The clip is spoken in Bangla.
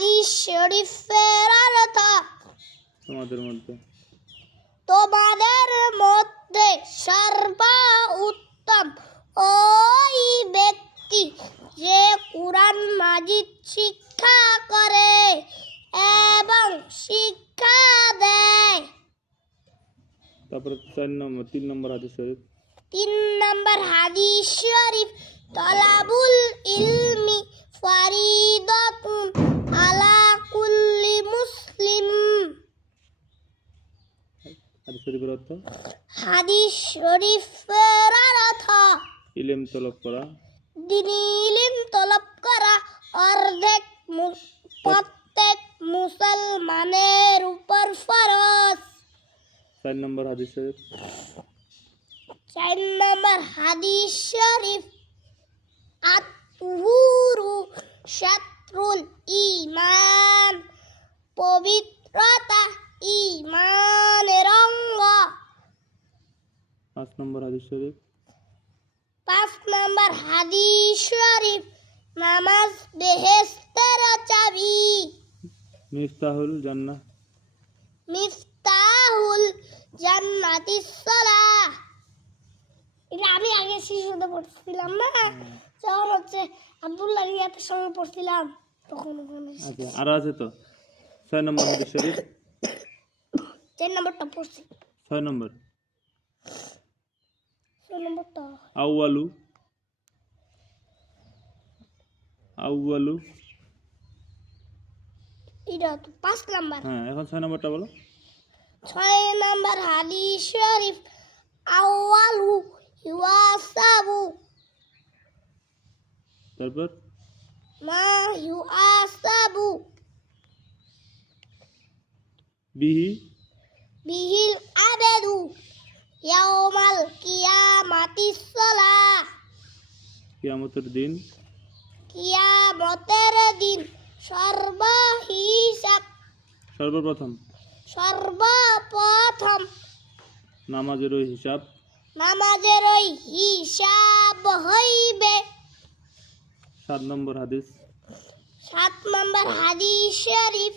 হাদিস শরীফের অর্থ তোমাদের মধ্যে সর্বোত্তম ওই ব্যক্তি যে কুরআন মাজিদ শিক্ষা করে এবং শিক্ষা দেয়। তারপরে 3 নম্বর হাদিস শরীফ। 3 নম্বর হাদিস শরীফ তলাবুল ইলমি ফারিদাতুন আলা কুল্লি মুসলিম। হাদিস শরীফের অর্থ হাদিস শরীফের অর্থ ইলম তলব করা, দ্বীনি ইলম তলব করা প্রত্যেক মুসলমানের উপর ফরজ। 4 নম্বর হাদিস শরীফ। 4 নম্বর হাদিস শরীফ আত-তুহুরু শাত্রুল ঈমান, পবিত্রতা ঈমানের অঙ্গ। 5 নম্বর হাদিস শরীফ। 5 নম্বর হাদিস শরীফ নামাজ বেহেশতের চাবি। মিফতাহুল জান্নাহ। মিফতাহুল জান্নাতিস সালাহ। এটা আমি আগে শিশুতে পড়ছিলাম না, যখন হচ্ছে আব্দুল্লাহ রিয়াতের সঙ্গে পড়ছিলাম তখন। আচ্ছা, আরো আছে তো। 6 নম্বর হাদিস শরীফ। 4 নম্বরটা পড়ছি। 6 নম্বর 6 নম্বরটা আউয়ালু এটা তো 5 নম্বর। হ্যাঁ, এখন 6 নম্বরটা বলো। 6 নম্বর হাদিস শরীফ আউয়ালু ইউআসাবু, তারপর মা ইউআসাবু বিহিল আবেদু ইয়াউমাল কিয়ামাতিস সালাহ। কিয়ামতের দিন কিয়ামতের দিন সর্বপ্রথম নামাজের ওই হিসাব হইবে। 7 নম্বর হাদিস। 7 নম্বর হাদিস শরীফ